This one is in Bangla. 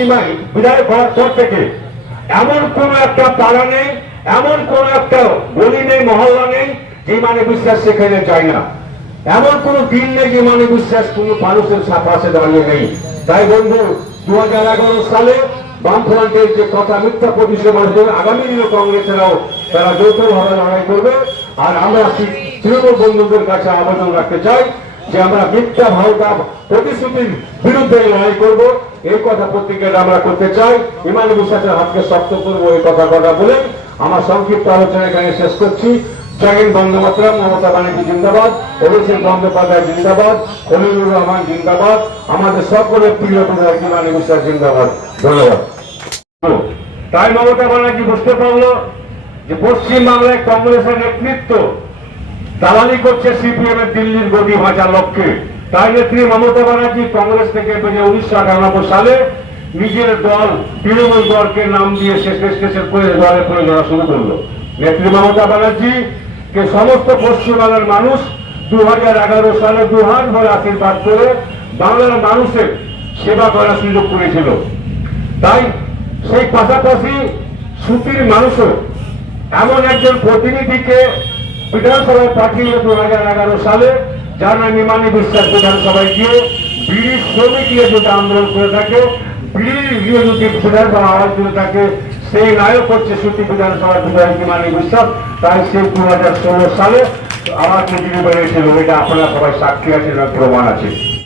পশ্চিমায় বিদায় করার পর থেকে এমন কোন একটা পাড়া নেই, এমন কোন একটা গলি নেই, মহল্লা নেই, যে মানে বিশ্বাস সেখানে যায় না। এমন কোন দিন নেই যে মানে বিশ্বাস কোন মানুষের পাশে দাঁড়িয়ে নেই। তাই বন্ধু দু হাজার এগারো সালে বামফ্রন্টের যে কথা, মিথ্যা প্রতিষ্ঠা মানুষ আগামী দিনে কংগ্রেসেরাও তারা যৌথভাবে লড়াই করবে। আর আমরা তৃণমূল বন্ধুদের কাছে আবেদন রাখতে চাই যে আমরা মিথ্যা, ভাওতা, প্রতিশ্রুতির বিরুদ্ধে লড়াই করব, এই কথা প্রত্যেকের আমরা করতে চাই। ইমানি বিশ্বাসের হাতকে শক্ত করব, এই কথা কথা বলে আমার সংক্ষিপ্ত আলোচনা এখানে শেষ করছি। জগন বন্দ্যোপাধ্যায়, মমতা ব্যানার্জি জিন্দাবাদ, অভিষেক বন্দ্যোপাধ্যায় জিন্দাবাদ, খলিলুর রহমান জিন্দাবাদ, আমাদের সকলের প্রিয় বিধায়ক ইমানি বিশ্বাস জিন্দাবাদ। ধন্যবাদ। তাই মমতা ব্যানার্জি বুঝতে পারল যে পশ্চিম বাংলায় কংগ্রেসের নেতৃত্ব দালালি করছে সিপিএম এর দিল্লির গদি বাঁচার লক্ষ্যে তাই নেত্রী মমতা ব্যানার্জি কংগ্রেস থেকে বেরিয়ে উনিশশো আটানব্বই সালে। নিজের দল তৃণমূল দলকে নাম দিয়ে শেষ শেষের দলের পরিচালনা শুরু করল। নেত্রী মমতা ব্যানার্জি কে সমস্ত পশ্চিমবাংলার মানুষ দু হাজার এগারো সালে দু হাত ভরে আশীর্বাদ করে বাংলার মানুষের সেবা করার সুযোগ করেছিল। তাই সেই পাশাপাশি সুতির মানুষও এমন একজন প্রতিনিধিকে বিধানসভায় পাঠিয়ে দু হাজার এগারো সালে, যার নাম ইমানি বিশ্বাস বিধানসভায় গিয়ে বিড়ি শ্রমিক নিয়ে যদি আন্দোলন করে থাকে বিড়ি নিয়ে যদি বা আওয়াজ করে থাকে সেই নায়ক হচ্ছে সুতি বিধানসভার বিধায়ক নিমানি বিশ্বাস। তাই সে দু হাজার ষোলো সালে আমার নিজের বেড়েছিল এটা আপনারা সবাই সাক্ষী আছেন প্রমাণ আছে।